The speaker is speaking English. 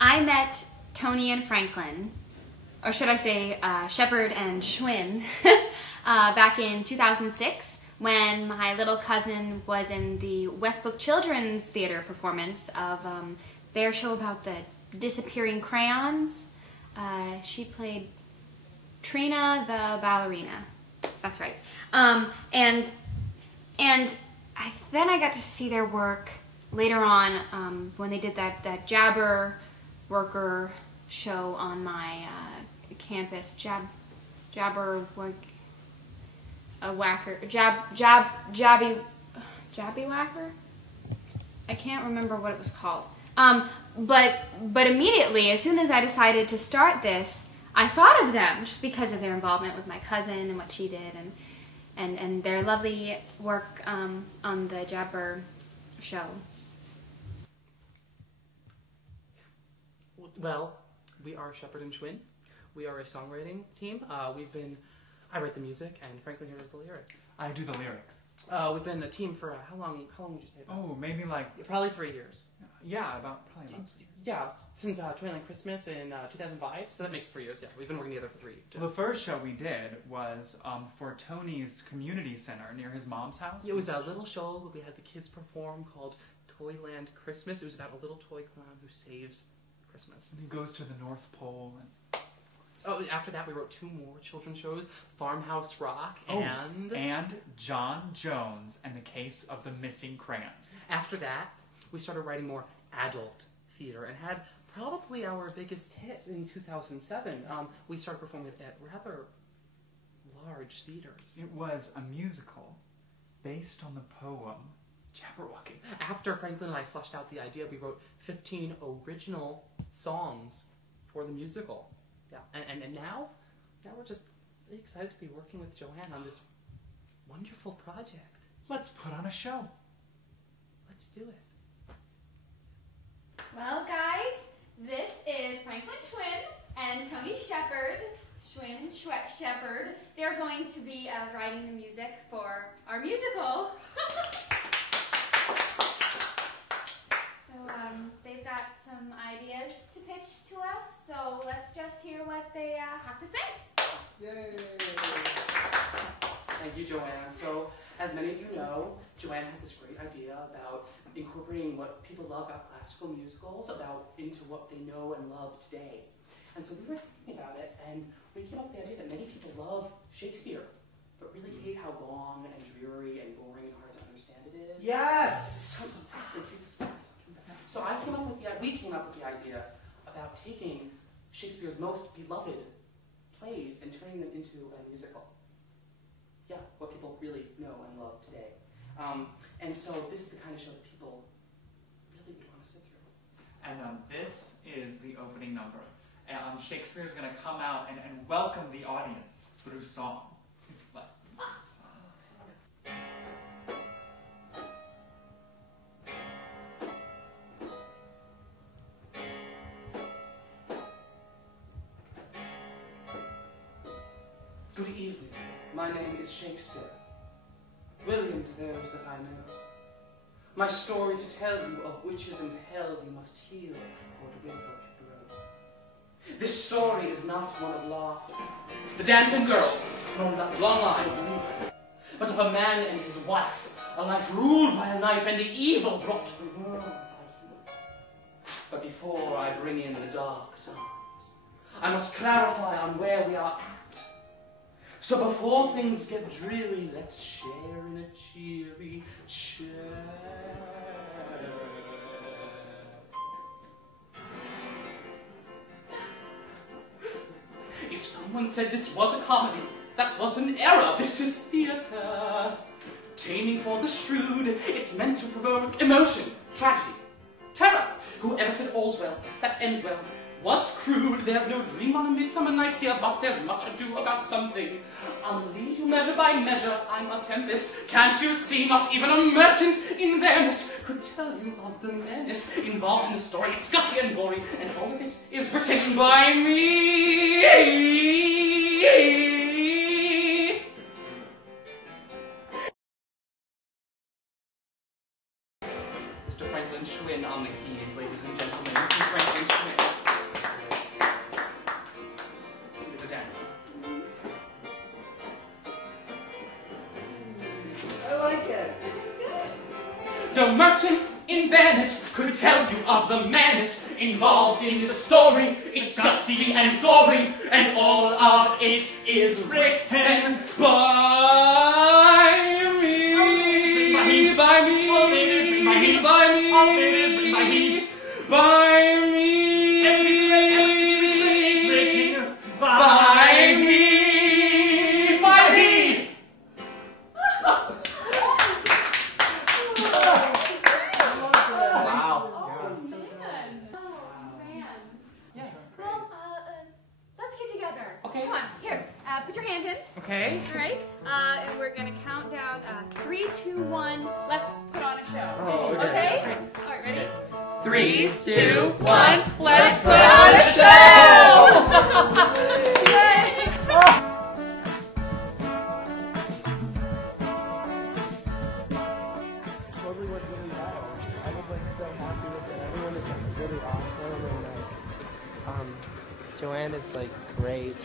I met Tony and Franklin, or should I say Shepard and Schwinn, back in 2006 when my little cousin was in the Westbrook Children's Theater performance of their show about the disappearing crayons. She played Trina the ballerina. That's right. And then I got to see their work later on when they did that Jabber Worker show on my campus. Jabby Whacker? I can't remember what it was called. But immediately, as soon as I decided to start this, I thought of them just because of their involvement with my cousin and what she did and their lovely work on the Jabber show. Well, we are Shepard and Schwinn. We are a songwriting team. I write the music, and Franklin here does the lyrics. I do the lyrics. We've been a team for how long would you say? Oh, maybe like... Yeah, probably 3 years. Yeah, probably about. Yeah, since Twilight Christmas in 2005, so that makes 3 years, yeah. We've been working together for 3 years. Well, the first show we did was for Tony's community center near his mom's house. It was a little show that we had the kids perform called Toyland Christmas. It was about a little toy clown who saves Christmas. And he goes to the North Pole. Oh, after that we wrote 2 more children's shows, Farmhouse Rock and John Jones and the Case of the Missing Crayons. After that, we started writing more adult theater and had probably our biggest hit in 2007. We started performing at rather large theaters. It was a musical based on the poem Jabberwocky. After Franklin and I fleshed out the idea, we wrote 15 original songs for the musical. Yeah, and now we're just really excited to be working with Joanne on this wonderful project. Let's put on a show. Let's do it. Well, guys, this is Franklin Schwinn and Tony Shepard. Shepard. They're going to be writing the music for our musical. So they've got some ideas to pitch to us, so let's just hear what they have to say. Yay! Thank you, Joanne. So, as many of you know, Joanne has this great idea about incorporating what people love about classical musicals into what they know and love today. And so we were thinking about it, and we came up with the idea that many people love Shakespeare, but really hate how long and dreary and boring and hard to understand it is. Yes! Exactly. See, this is what I'm talking about. So we came up with the idea about taking Shakespeare's most beloved plays and turning them into a musical. Yeah, what people really know and love today. And so this is the kind of show that people really would want to sit through. And this is the opening number. Shakespeare's going to come out and welcome the audience through song. Good evening. My name is Shakespeare. William to those that I know. My story to tell you of witches and hell you must hear for to win what you grow. This story is not one of laughter, the dancing girls, nor that long-eyed weeping, but of a man and his wife, a life ruled by a knife and the evil brought to the world by human. But before I bring in the dark times, I must clarify on where we are at. So before things get dreary, let's share in a cheery chat. If someone said this was a comedy, that was an error. This is theater. Taming for the shrewd, it's meant to provoke emotion, tragedy, terror. Whoever said all's well, that ends well, was crude. There's no dream on a midsummer night here, but there's much ado about something. I'll lead you measure by measure, I'm a tempest. Can't you see, not even a merchant in Venice could tell you of the menace involved in the story. It's gutsy and gory, and all of it is written by me. Mr. Franklin Schwinn on the keys, ladies and gentlemen. Mr. Franklin Schwinn. remind you of the madness involved in the story. It's gutsy and gory, and all of it is written by me. By me. By me. By me. Okay. Come on, here. Put your hand in. Okay. All right. And we're gonna count down 3, 2, 1. Let's put on a show. Oh, okay. Okay? All right, ready? 3, 2, 1. Let's put on a show! Yay! Totally went really well. I was like so happy with it. Everyone is like really awesome, and like Joanne is like great.